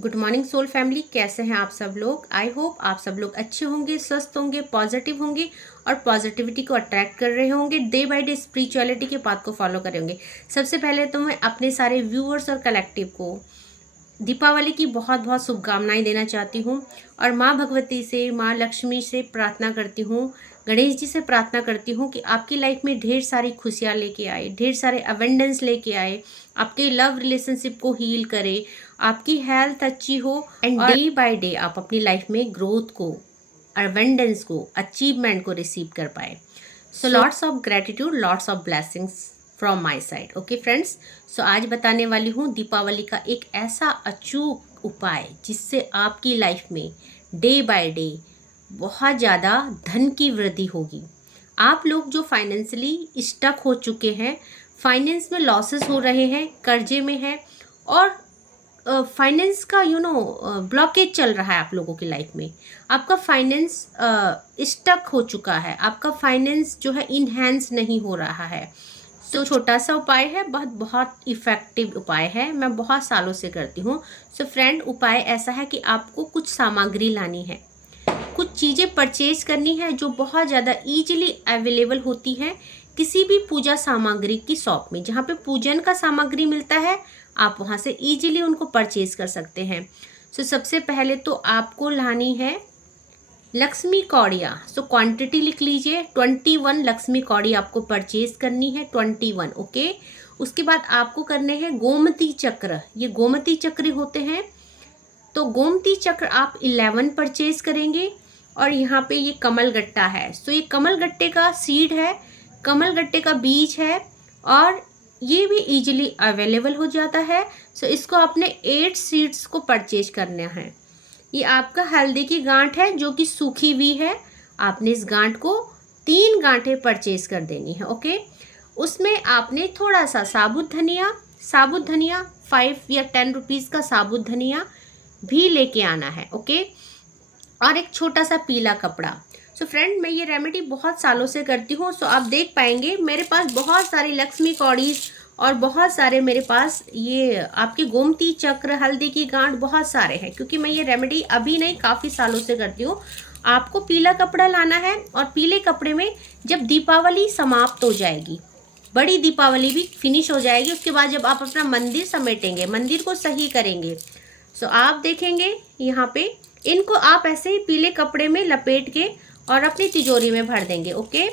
Good morning soul family, कैसे हैं आप सब लोग। आई होप आप सब लोग अच्छे होंगे, स्वस्थ होंगे, पॉजिटिव होंगे और पॉजिटिविटी को अट्रैक्ट कर रहे होंगे। डे बाय डे स्पिरिचुअलिटी के पाथ को फॉलो करेंगे। सबसे पहले तो मैं अपने सारे व्यूअर्स और कलेक्टिव को दीपावली की बहुत बहुत शुभकामनाएं देना चाहती हूँ और माँ भगवती से, माँ लक्ष्मी से प्रार्थना करती हूँ, गणेश जी से प्रार्थना करती हूँ कि आपकी लाइफ में ढेर सारी खुशियाँ लेके आए, ढेर सारे अवेंडेंस लेके आए, आपके लव रिलेशनशिप को हील करे, आपकी हेल्थ अच्छी हो एंड डे बाय डे आप अपनी लाइफ में ग्रोथ को, अवेंडेंस को, अचीवमेंट को रिसीव कर पाए। So lots of gratitude, lots of blessings from my side. Okay friends, so आज बताने वाली हूँ दीपावली का एक ऐसा अचूक उपाय जिससे आपकी लाइफ में डे बाय डे बहुत ज़्यादा धन की वृद्धि होगी। आप लोग जो फाइनेंशियली स्टक हो चुके हैं, फाइनेंस में लॉसेस हो रहे हैं, कर्जे में हैं और फाइनेंस का ब्लॉकेज चल रहा है आप लोगों की लाइफ में, आपका फाइनेंस स्टक हो चुका है, आपका फाइनेंस जो है इनहेंस नहीं हो रहा है। तो छोटा सा उपाय है, बहुत बहुत इफ़ेक्टिव उपाय है, मैं बहुत सालों से करती हूँ। सो फ्रेंड, उपाय ऐसा है कि आपको कुछ सामग्री लानी है, कुछ चीज़ें परचेज करनी है जो बहुत ज़्यादा ईजिली अवेलेबल होती हैं किसी भी पूजा सामग्री की शॉप में। जहाँ पे पूजन का सामग्री मिलता है आप वहाँ से ईजिली उनको परचेज कर सकते हैं। सो सबसे पहले तो आपको लानी है लक्ष्मी कौड़ियाँ। सो क्वांटिटी लिख लीजिए, 21 लक्ष्मी कौड़ी आपको परचेज करनी है, 21। ओके, उसके बाद आपको करने हैं गोमती चक्र। ये गोमती चक्र होते हैं, तो गोमती चक्र आप 11 परचेज करेंगे। और यहाँ पे ये कमल गट्टा है, सो ये कमल गट्टे का सीड है, कमल गट्टे का बीज है और ये भी इजीली अवेलेबल हो जाता है। सो इसको आपने 8 सीड्स को परचेज करना है। ये आपका हल्दी की गांठ है जो कि सूखी हुई है, आपने इस गांठ को 3 गांठें परचेज कर देनी है। ओके, उसमें आपने थोड़ा सा साबुत धनिया 5 या 10 रुपीज़ का साबुत धनिया भी लेके आना है। ओके, और एक छोटा सा पीला कपड़ा। सो फ्रेंड, मैं ये रेमेडी बहुत सालों से करती हूँ। सो आप देख पाएंगे मेरे पास बहुत सारी लक्ष्मी कौड़ीज और बहुत सारे मेरे पास ये आपके गोमती चक्र, हल्दी की गांठ बहुत सारे हैं, क्योंकि मैं ये रेमेडी अभी नहीं काफ़ी सालों से करती हूँ। आपको पीला कपड़ा लाना है और पीले कपड़े में जब दीपावली समाप्त हो जाएगी, बड़ी दीपावली भी फिनिश हो जाएगी, उसके बाद जब आप अपना मंदिर समेटेंगे, मंदिर को सही करेंगे, सो आप देखेंगे यहाँ पे इनको आप ऐसे ही पीले कपड़े में लपेट के और अपनी तिजोरी में भर देंगे। ओके,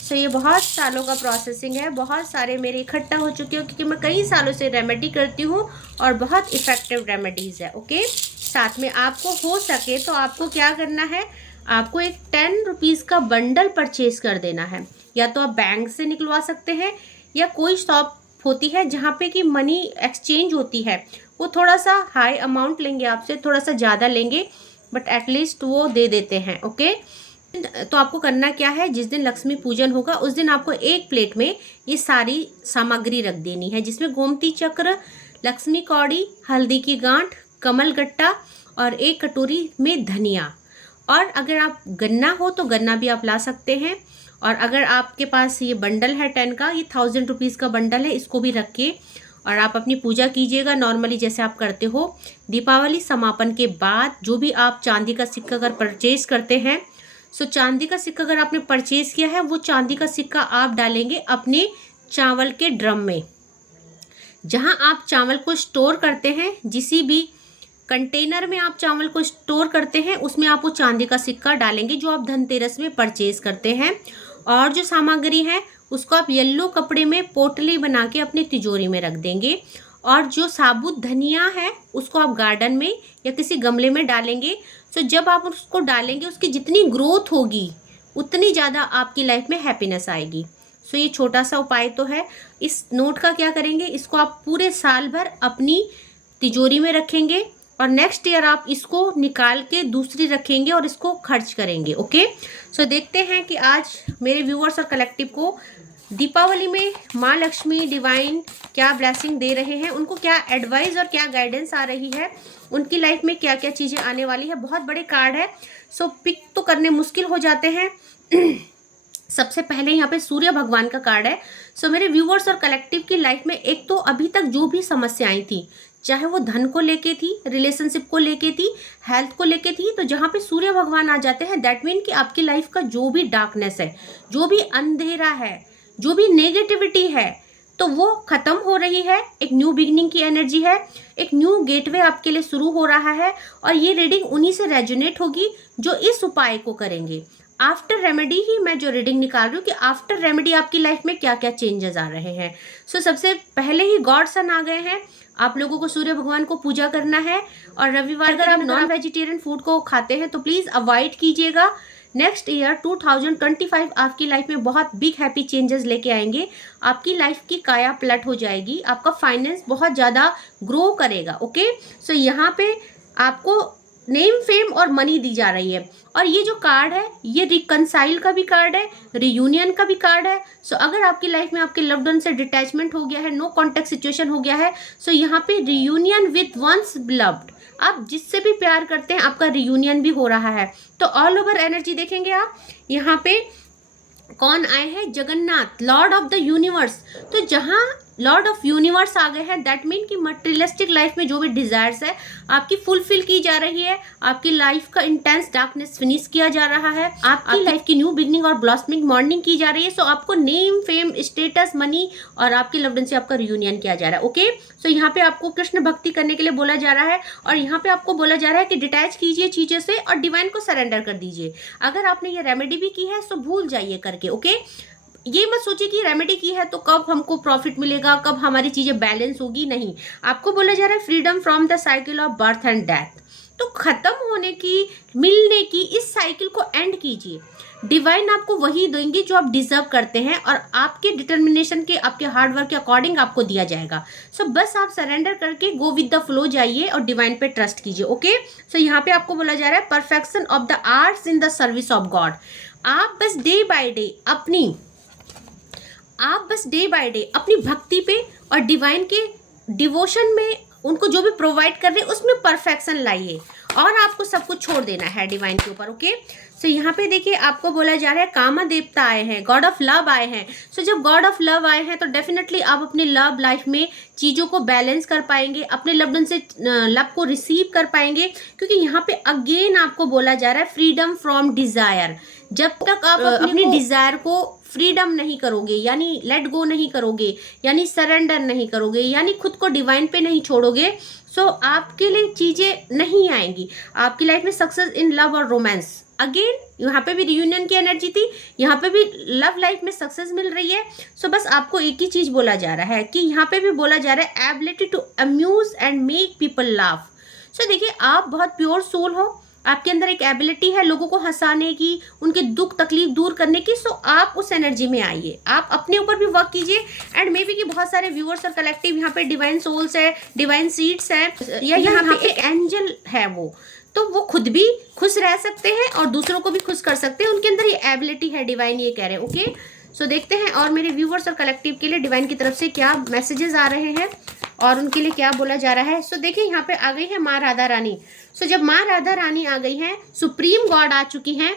सो ये बहुत सालों का प्रोसेसिंग है, बहुत सारे मेरे इकट्ठा हो चुके हो क्योंकि मैं कई सालों से रेमेडी करती हूँ और बहुत इफ़ेक्टिव रेमेडीज़ है। ओके, साथ में आपको हो सके तो आपको क्या करना है, आपको एक 10 रुपीज़ का बंडल परचेज कर देना है। या तो आप बैंक से निकलवा सकते हैं या कोई शॉप होती है जहाँ पे कि मनी एक्सचेंज होती है, वो थोड़ा सा हाई अमाउंट लेंगे आपसे, थोड़ा सा ज़्यादा लेंगे बट एटलीस्ट वो दे देते हैं। ओके, तो आपको करना क्या है, जिस दिन लक्ष्मी पूजन होगा उस दिन आपको एक प्लेट में ये सारी सामग्री रख देनी है, जिसमें गोमती चक्र, लक्ष्मी कौड़ी, हल्दी की गांठ, कमल गट्टा और एक कटोरी में धनिया। और अगर आप गन्ना हो तो गन्ना भी आप ला सकते हैं। और अगर आपके पास ये बंडल है 10 का, ये 1000 रुपीज़ का बंडल है, इसको भी रख के और आप अपनी पूजा कीजिएगा नॉर्मली जैसे आप करते हो। दीपावली समापन के बाद जो भी आप चांदी का सिक्का अगर परचेज करते हैं, सो चांदी का सिक्का अगर आपने परचेज किया है, वो चांदी का सिक्का आप डालेंगे अपने चावल के ड्रम में। जहां आप चावल को स्टोर करते हैं, जिसी भी कंटेनर में आप चावल को स्टोर करते हैं, उसमें आप वो चांदी का सिक्का डालेंगे जो आप धनतेरस में परचेज करते हैं। और जो सामग्री है उसको आप येलो कपड़े में पोटली बना के अपनी तिजोरी में रख देंगे। और जो साबुत धनिया है उसको आप गार्डन में या किसी गमले में डालेंगे। सो जब आप उसको डालेंगे, उसकी जितनी ग्रोथ होगी उतनी ज़्यादा आपकी लाइफ में हैप्पीनेस आएगी। सो ये छोटा सा उपाय तो है। इस नोट का क्या करेंगे, इसको आप पूरे साल भर अपनी तिजोरी में रखेंगे और नेक्स्ट ईयर आप इसको निकाल के दूसरी रखेंगे और इसको खर्च करेंगे। ओके, सो देखते हैं कि आज मेरे व्यूअर्स और कलेक्टिव को दीपावली में माँ लक्ष्मी डिवाइन क्या ब्लेसिंग दे रहे हैं, उनको क्या एडवाइस और क्या गाइडेंस आ रही है, उनकी लाइफ में क्या क्या चीज़ें आने वाली है। बहुत बड़े कार्ड है, सो पिक तो करने मुश्किल हो जाते हैं। सबसे पहले यहाँ पे सूर्य भगवान का कार्ड है। सो मेरे व्यूअर्स और कलेक्टिव की लाइफ में एक तो अभी तक जो भी समस्याएं थी, चाहे वो धन को लेके थी, रिलेशनशिप को लेके थी, हेल्थ को लेके थी, तो जहाँ पे सूर्य भगवान आ जाते हैं दैट मीन कि आपकी लाइफ का जो भी डार्कनेस है, जो भी अंधेरा है, जो भी नेगेटिविटी है, तो वो खत्म हो रही है। एक न्यू बिगिनिंग की एनर्जी है, एक न्यू गेटवे आपके लिए शुरू हो रहा है। और ये रीडिंग उन्हीं से रेजोनेट होगी जो इस उपाय को करेंगे। आफ्टर रेमेडी ही मैं जो रीडिंग निकाल रही हूँ कि आफ्टर रेमेडी आपकी लाइफ में क्या क्या चेंजेस आ रहे हैं। सो सबसे पहले ही गॉड सन आ गए हैं। आप लोगों को सूर्य भगवान को पूजा करना है। और रविवार अगर आप नॉन वेजिटेरियन फूड को खाते हैं तो प्लीज अवॉइड कीजिएगा। नेक्स्ट ईयर 2025 आपकी लाइफ में बहुत बिग हैप्पी चेंजेस लेके आएंगे। आपकी लाइफ की काया पलट हो जाएगी, आपका फाइनेंस बहुत ज़्यादा ग्रो करेगा। ओके, सो यहाँ पे आपको नेम, फेम और मनी दी जा रही है। और ये जो कार्ड है ये रिकंसाइल का भी कार्ड है, रियूनियन का भी कार्ड है। सो अगर आपकी लाइफ में आपके लव्ड वन से डिटैचमेंट हो गया है, नो कॉन्टेक्ट सिचुएशन हो गया है, सो यहाँ पे रियूनियन विथ वंस लव्ड, आप जिससे भी प्यार करते हैं आपका रियूनियन भी हो रहा है। तो ऑल ओवर एनर्जी देखेंगे आप, यहाँ पे कौन आए हैं? Jagannath, Lord of the universe. तो जहाँ लॉर्ड ऑफ यूनिवर्स आ गए हैं दैट मीन कि मटेरियलिस्टिक लाइफ में जो भी डिजायर्स है आपकी फुलफिल की जा रही है। आपकी लाइफ का इंटेंस डार्कनेस फिनिश किया जा रहा है। आपकी लाइफ की न्यू बिगनिंग और ब्लॉसमिंग मॉर्निंग की जा रही है। सो आपको नेम, फेम, स्टेटस, मनी और आपके लव्ड वन से आपका रियूनियन किया जा रहा है। ओके, सो यहाँ पे आपको कृष्ण भक्ति करने के लिए बोला जा रहा है। और यहाँ पे आपको बोला जा रहा है कि डिटैच कीजिए चीजों से और डिवाइन को सरेंडर कर दीजिए। अगर आपने ये रेमेडी भी की है सो भूल जाइए करके। ओके, ये मत सोचिए कि रेमेडी की है तो कब हमको प्रॉफिट मिलेगा, कब हमारी चीजें बैलेंस होगी। नहीं, आपको बोला जा रहा है freedom from the cycle of birth and death. तो खत्म होने की, मिलने की इस साइकिल को एंड कीजिए। डिवाइन आपको वही देंगे जो आप डिजर्व करते हैं और आपके डिटर्मिनेशन के, आपके हार्डवर्क के अकॉर्डिंग आपको दिया जाएगा। सो बस आप सरेंडर करके गो विद द फ्लो जाइए और डिवाइन पे ट्रस्ट कीजिए। ओके, सो यहाँ पे आपको बोला जा रहा है perfection of the arts in the service of God. आप बस डे बाय डे अपनी भक्ति पे और डिवाइन के डिवोशन में उनको जो भी प्रोवाइड कर रहे हैं उसमें परफेक्शन लाइए और आपको सब कुछ छोड़ देना है डिवाइन के ऊपर। ओके, सो यहाँ पे देखिए आपको बोला जा रहा है कामा देवता आए हैं, गॉड ऑफ लव आए हैं। सो जब गॉड ऑफ लव आए हैं तो डेफिनेटली आप अपने लव लाइफ में चीज़ों को बैलेंस कर पाएंगे, अपने लव्ड वन से लव को रिसीव कर पाएंगे। क्योंकि यहाँ पे अगेन आपको बोला जा रहा है फ्रीडम फ्रॉम डिजायर। जब तक आप अपनी डिजायर को फ्रीडम नहीं करोगे, यानी लेट गो नहीं करोगे, यानी सरेंडर नहीं करोगे, यानी खुद को डिवाइन पे नहीं छोड़ोगे, सो आपके लिए चीजें नहीं आएंगी। आपकी लाइफ में सक्सेस इन लव और रोमांस, अगेन यहाँ पे भी रियूनियन की एनर्जी थी, यहाँ पे भी लव लाइफ में सक्सेस मिल रही है। सो बस आपको एक ही चीज बोला जा रहा है कि यहाँ पे भी बोला जा रहा है ability to amuse and make people laugh. So देखिए आप बहुत प्योर सोल हो, आपके अंदर एक एबिलिटी है लोगों को हंसाने की, उनके दुख तकलीफ दूर करने की। सो आप उस एनर्जी में आइए, आप अपने ऊपर भी वर्क कीजिए। एंड मे बी कि बहुत सारे व्यूअर्स और कलेक्टिव यहाँ पे डिवाइन सोल्स है, डिवाइन सीड्स है, या यहाँ पे एक एंजल है, वो वो खुद भी खुश रह सकते हैं और दूसरों को भी खुश कर सकते हैं। उनके अंदर ये एबिलिटी है, डिवाइन ये कह रहे हैं। ओके, सो देखते हैं और मेरे व्यूअर्स और कलेक्टिव के लिए डिवाइन की तरफ से क्या मैसेजेस आ रहे हैं और उनके लिए क्या बोला जा रहा है। सो देखिए यहाँ पे आ गई है माँ राधा रानी। सो जब माँ राधा रानी आ गई हैं, सुप्रीम गॉड आ चुकी हैं,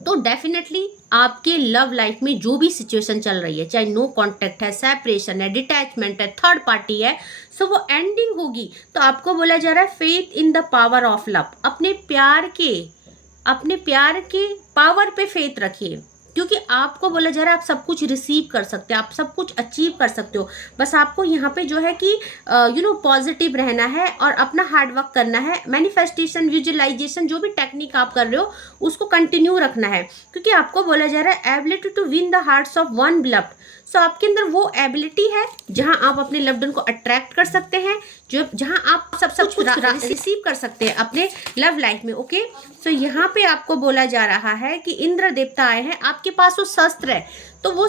तो डेफिनेटली आपके लव लाइफ में जो भी सिचुएशन चल रही है, चाहे नो कांटेक्ट है, सेपरेशन है, डिटैचमेंट है, थर्ड पार्टी है, सो वो एंडिंग होगी। तो आपको बोला जा रहा है faith in the power of love. अपने प्यार के पावर पे फेथ रखिए, क्योंकि आपको बोला जा रहा है आप सब कुछ रिसीव कर सकते हैं, आप सब कुछ अचीव कर सकते हो। बस आपको यहाँ पे जो है कि पॉजिटिव रहना है और अपना हार्डवर्क करना है। मैनिफेस्टेशन, विजुअलाइजेशन, जो भी टेक्निक आप कर रहे हो उसको कंटिन्यू रखना है, क्योंकि आपको बोला जा रहा है ability to win the hearts of one beloved. So आपके अंदर वो एबिलिटी है जहां आप अपने लव्ड वन को अट्रैक्ट कर सकते हैं, जहां आप सब कुछ रिसीव कर सकते हैं अपने लव लाइफ में। ओके, सो यहाँ पे आपको बोला जा रहा है कि इंद्र देवता आए हैं, आपके पास वो शस्त्र है, तो वो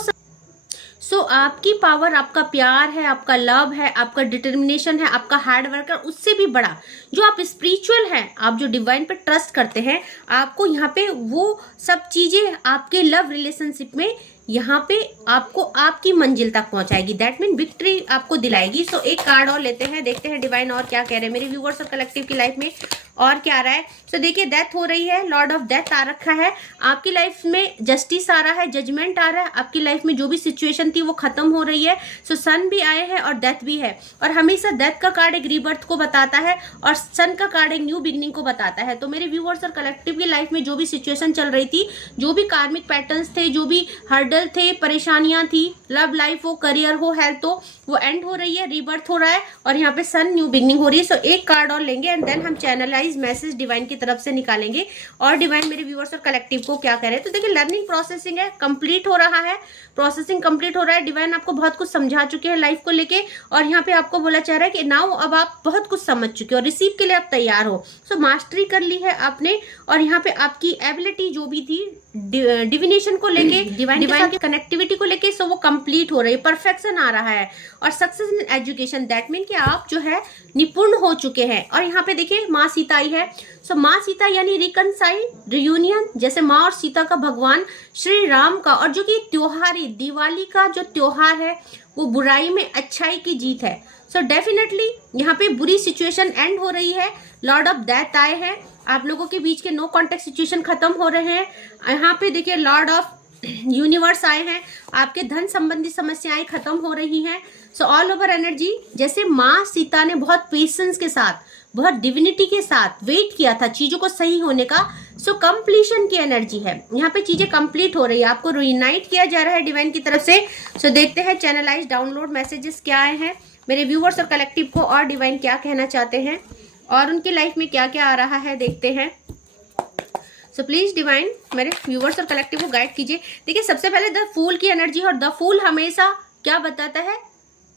सो आपकी पावर, आपका प्यार है, आपका लव है, आपका डिटर्मिनेशन है, आपका हार्ड वर्क है, उससे भी बड़ा जो आप स्पिरिचुअल हैं, आप जो डिवाइन पे ट्रस्ट करते हैं, आपको यहाँ पे वो सब चीज़ें आपके लव रिलेशनशिप में यहाँ पे आपको आपकी मंजिल तक पहुंचाएगी, दैट मीन विक्ट्री आपको दिलाएगी। सो एक कार्ड और लेते हैं, देखते हैं डिवाइन और क्या कह रहे हैं मेरे व्यूवर्स और कलेक्टिव की लाइफ में और क्या आ रहा है। सो देखिए डेथ हो रही है, लॉर्ड ऑफ डेथ आ रखा है, आपकी लाइफ में जस्टिस आ रहा है, जजमेंट आ रहा है, आपकी लाइफ में जो भी सिचुएशन थी वो खत्म हो रही है। सो सन भी आए हैं और डेथ भी है, और हमेशा डेथ का कार्ड एक रीबर्थ को बताता है और सन का कार्ड एक न्यू बिगनिंग को बताता है। तो मेरे व्यूवर्स और कलेक्टिव की लाइफ में जो भी सिचुएशन चल रही थी, जो भी कार्मिक पैटर्न्स थे, जो भी हर्डल थे, परेशानियां थी, लव लाइफ हो, करियर हो, हेल्थ हो, वो एंड हो रही है, रीबर्थ हो रहा है, और यहाँ पे सन न्यू बिगनिंग हो रही है। सो एक कार्ड और लेंगे एंड देन हम चैनलाइज मैसेज डिवाइन की तरफ से निकालेंगे और डिवाइन मेरे व्यूअर्स और कलेक्टिव को क्या कह रहे हैं। तो देखिए लर्निंग प्रोसेसिंग है, कंप्लीट हो रहा है, प्रोसेसिंग कंप्लीट हो रहा है। डिवाइन आपको बहुत कुछ समझा चुके हैं लाइफ को लेके, और यहाँ पे आपको बोला चाह रहा है कि नाउ अब आप बहुत कुछ समझ चुके हो, रिसीव के लिए आप तैयार हो। सो मास्टरी कर ली है आपने, और यहाँ पे आपकी एबिलिटी जो भी थी डिविनेशन को लेके, डिवाइन की कनेक्टिविटी को लेके, सो वो कंप्लीट हो रही है, परफेक्शन आ रहा है, और success in education, that mean कि आप जो है निपुण हो चुके हैं। और यहाँ पे देखिए माँ सीता आई है। सो माँ सीता यानी रिकनसाइल, रियूनियन, जैसे माँ और सीता का भगवान श्री राम का, और जो कि त्योहार है, दिवाली का जो त्योहार है वो बुराई में अच्छाई की जीत है। सो डेफिनेटली यहाँ पे बुरी सिचुएशन एंड हो रही है, लॉर्ड ऑफ डेथ आए हैं, आप लोगों के बीच के नो कॉन्टेक्ट सिचुएशन खत्म हो रहे हैं। यहाँ पे देखिए लॉर्ड ऑफ यूनिवर्स आए हैं, आपके धन संबंधी समस्याएं खत्म हो रही हैं। सो ऑल ओवर एनर्जी, जैसे माँ सीता ने बहुत पेशेंस के साथ, बहुत डिविनिटी के साथ वेट किया था चीजों को सही होने का, सो कंप्लीशन की एनर्जी है, यहाँ पे चीजें कंप्लीट हो रही है, आपको रियूनाइट किया जा रहा है डिवाइन की तरफ से। सो देखते हैं चैनलाइज डाउनलोड मैसेजेस क्या आए हैं मेरे व्यूवर्स और कलेक्टिव को, और डिवाइन क्या कहना चाहते हैं और उनकी लाइफ में क्या क्या आ रहा है, देखते हैं। सो प्लीज डिवाइन मेरे व्यूवर्स और कलेक्टिव को गाइड कीजिए। देखिए सबसे पहले द फूल की एनर्जी, और द फूल हमेशा क्या बताता है,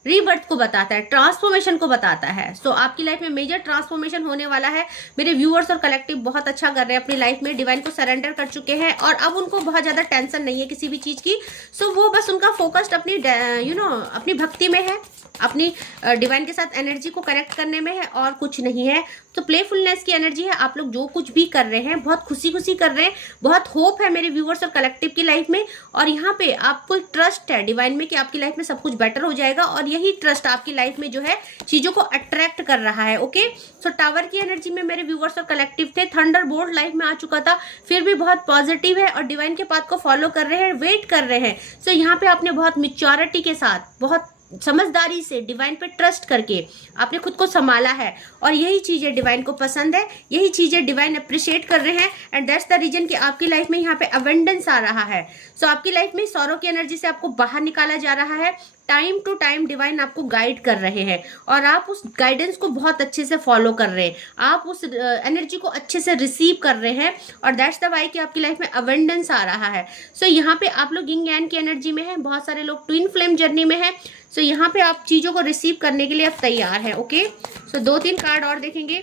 रीबर्थ को बताता है, ट्रांसफॉर्मेशन को बताता है। सो आपकी लाइफ में मेजर ट्रांसफॉर्मेशन होने वाला है। मेरे व्यूअर्स और कलेक्टिव बहुत अच्छा कर रहे हैं अपनी लाइफ में, डिवाइन को सरेंडर कर चुके हैं, और अब उनको बहुत ज्यादा टेंशन नहीं है किसी भी चीज की। सो वो बस उनका फोकस्ड अपनी अपनी भक्ति में है, अपनी डिवाइन के साथ एनर्जी को कनेक्ट करने में है, और कुछ नहीं है। तो प्लेफुलनेस की एनर्जी है, आप लोग जो कुछ भी कर रहे हैं बहुत खुशी खुशी कर रहे हैं, बहुत होप है मेरे व्यूवर्स और कलेक्टिव की लाइफ में, और यहाँ पे आपको ट्रस्ट है डिवाइन में कि आपकी लाइफ में सब कुछ बेटर हो जाएगा, और यही ट्रस्ट आपकी लाइफ में जो है चीजों को अट्रैक्ट कर रहा है। ओके, सो टावर की एनर्जी में मेरे व्यूवर्स और कलेक्टिव थे, थंडरबोल्ट लाइफ में आ चुका था, फिर भी बहुत पॉजिटिव है और डिवाइन के पाथ को फॉलो कर रहे हैं, वेट कर रहे हैं। सो यहाँ पे आपने बहुत मैच्योरिटी के साथ, बहुत समझदारी से डिवाइन पे ट्रस्ट करके आपने खुद को संभाला है, और यही चीजें डिवाइन को पसंद है, यही चीजें डिवाइन अप्रिशिएट कर रहे हैं, एंड दैट्स द रीजन कि आपकी लाइफ में यहाँ पे अवेंडेंस आ रहा है। सो आपकी लाइफ में सौरों की एनर्जी से आपको बाहर निकाला जा रहा है, टाइम टू टाइम डिवाइन आपको गाइड कर रहे हैं, और आप उस गाइडेंस को बहुत अच्छे से फॉलो कर रहे हैं, आप उस एनर्जी को अच्छे से रिसीव कर रहे हैं, और दैट्स द वाई कि आपकी लाइफ में अवेंडेंस आ रहा है। सो यहाँ पे आप लोग यिंग एंड की एनर्जी में हैं, बहुत सारे लोग ट्विन फ्लेम जर्नी में हैं। सो यहाँ पे आप चीजों को रिसीव करने के लिए आप तैयार हैं। ओके, सो 2-3 कार्ड और देखेंगे।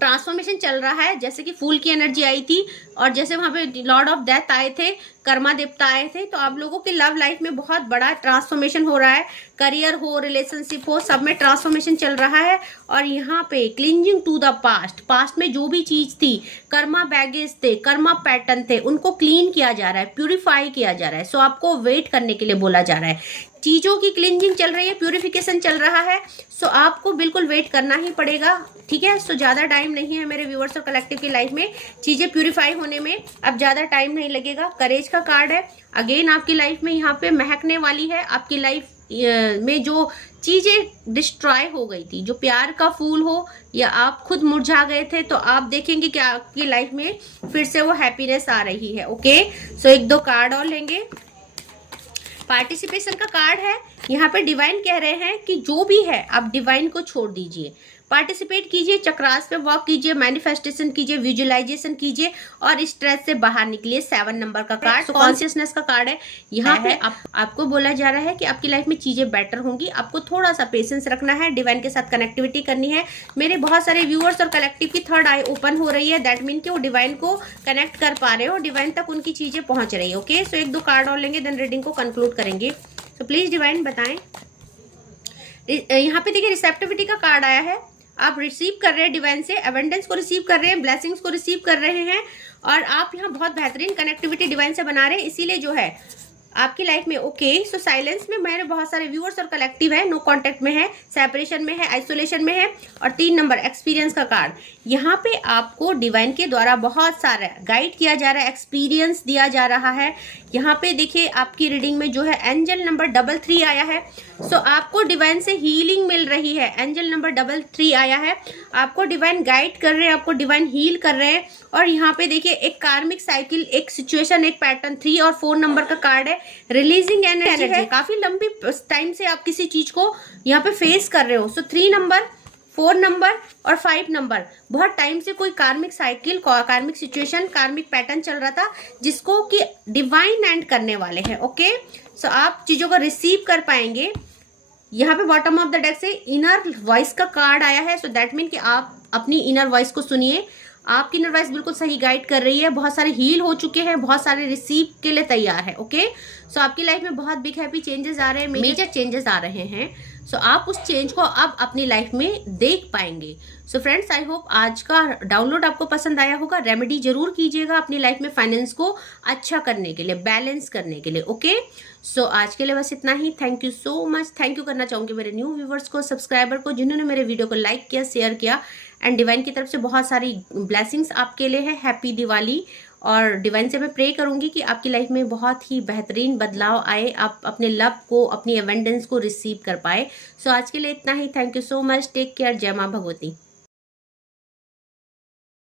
ट्रांसफॉर्मेशन चल रहा है, जैसे कि फूल की एनर्जी आई थी, और जैसे वहां पे लॉर्ड ऑफ डेथ आए थे, कर्मा देवता आए थे, तो आप लोगों की लव लाइफ में बहुत बड़ा ट्रांसफॉर्मेशन हो रहा है, करियर हो, रिलेशनशिप हो, सब में ट्रांसफॉर्मेशन चल रहा है। और यहाँ पे clinging to the past, past में जो भी चीज थी, कर्मा बैगेज थे, कर्मा पैटर्न थे, उनको क्लीन किया जा रहा है, प्यूरिफाई किया जा रहा है। सो आपको वेट करने के लिए बोला जा रहा है, चीजों की क्लिंजिंग चल रही है, प्यूरिफिकेशन चल रहा है। सो आपको बिल्कुल वेट करना ही पड़ेगा, ठीक है। सो ज्यादा टाइम नहीं है मेरे व्यूअर्स और कलेक्टिव की लाइफ में, चीजें प्यूरिफाई होने में अब ज्यादा टाइम नहीं लगेगा। करेज का कार्ड है, अगेन आपकी लाइफ में यहाँ पे महकने वाली है, आपकी लाइफ में जो चीजें डिस्ट्रॉय हो गई थी, जो प्यार का फूल हो या आप खुद मुरझा गए थे, तो आप देखेंगे कि आपकी लाइफ में फिर से वो हैप्पीनेस आ रही है। ओके, सो 1-2 कार्ड और लेंगे। पार्टिसिपेशन का कार्ड है, यहाँ पे डिवाइन कह रहे हैं कि जो भी है आप डिवाइन को छोड़ दीजिए, पार्टिसिपेट कीजिए, चक्रास पे वॉक कीजिए, मैनिफेस्टेशन कीजिए, विजुअलाइजेशन कीजिए, और स्ट्रेस से बाहर निकलिए। 7 नंबर का कार्ड कॉन्शियसनेस का कार्ड है, यहाँ पे आपको बोला जा रहा है कि आपकी लाइफ में चीजें बेटर होंगी, आपको थोड़ा सा पेशेंस रखना है, डिवाइन के साथ कनेक्टिविटी करनी है। मेरे बहुत सारे व्यूअर्स और कलेक्टिव की थर्ड आई ओपन हो रही है, दैट मीन कि वो डिवाइन को कनेक्ट कर पा रहे हो, डिवाइन तक उनकी चीजें पहुंच रही है। ओके, सो 1-2 कार्ड और लेंगे, देन रीडिंग को कंक्लूड करेंगे। तो प्लीज डिवाइन बताएं। यहाँ पे देखिए रिसेप्टिविटी का कार्ड आया है, आप रिसीव कर रहे हैं डिवाइन से, एवेंडेंस को रिसीव कर रहे हैं, ब्लेसिंग्स को रिसीव कर रहे हैं, और आप यहाँ बहुत बेहतरीन कनेक्टिविटी डिवाइन से बना रहे हैं। इसीलिए जो है आपकी लाइफ में ओके। सो साइलेंस में मेरे बहुत सारे व्यूअर्स और कलेक्टिव है, नो कांटेक्ट में है, सेपरेशन में है, आइसोलेशन में है। और 3 नंबर एक्सपीरियंस का कार्ड, यहाँ पे आपको डिवाइन के द्वारा बहुत सारा गाइड किया जा रहा है, एक्सपीरियंस दिया जा रहा है। यहाँ पे देखिए आपकी रीडिंग में जो है एंजल नंबर 33 आया है। सो आपको डिवाइन से हीलिंग मिल रही है। एंजल नंबर 33 आया है, आपको डिवाइन गाइड कर रहे हैं, आपको डिवाइन हील कर रहे हैं। और यहाँ पे देखिए एक कार्मिक साइकिल, एक सिचुएशन, एक पैटर्न, 3 और 4 नंबर का कार्ड है। रिलीजिंग एनर्जी है, काफी लंबी टाइम से आप किसी चीज को यहाँ पे फेस कर रहे हो। सो 3 नंबर, 4 नंबर और 5 नंबर, बहुत टाइम से कोई कार्मिक साइकिल, कार्मिक सिचुएशन, कार्मिक पैटर्न चल रहा था जिसको कि डिवाइन एंड करने वाले हैं। ओके, सो आप चीजों को रिसीव कर पाएंगे। यहाँ पे बॉटम ऑफ द डेक से इनर वॉइस का कार्ड आया है। सो दैट मीन कि आप अपनी इनर वॉइस को सुनिए, आपकी इनर वॉइस बिल्कुल सही गाइड कर रही है। बहुत सारे हील हो चुके हैं, बहुत सारे रिसीव के लिए तैयार है। ओके, सो आपकी लाइफ में बहुत बिग हैप्पी चेंजेस आ रहे हैं, मेजर चेंजेस आ रहे हैं। सो आप उस चेंज को अब अपनी लाइफ में देख पाएंगे। सो फ्रेंड्स, आई होप आज का डाउनलोड आपको पसंद आया होगा। रेमेडी जरूर कीजिएगा अपनी लाइफ में फाइनेंस को अच्छा करने के लिए, बैलेंस करने के लिए। ओके, सो आज के लिए बस इतना ही। Thank you so much. Thank you करना चाहूंगी मेरे न्यू व्यूवर्स को, सब्सक्राइबर को, जिन्होंने मेरे वीडियो को लाइक किया, शेयर किया। एंड डिवाइन की तरफ से बहुत सारी ब्लेसिंग्स आपके लिए है। हैप्पी दिवाली। और डिवाइन से मैं प्रे करूंगी कि आपकी लाइफ में बहुत ही बेहतरीन बदलाव आए, आप अपने लव को, अपनी एवेंडेंस को रिसीव कर पाए। सो आज के लिए इतना ही। Thank you so much. Take care. जय माँ भगवती।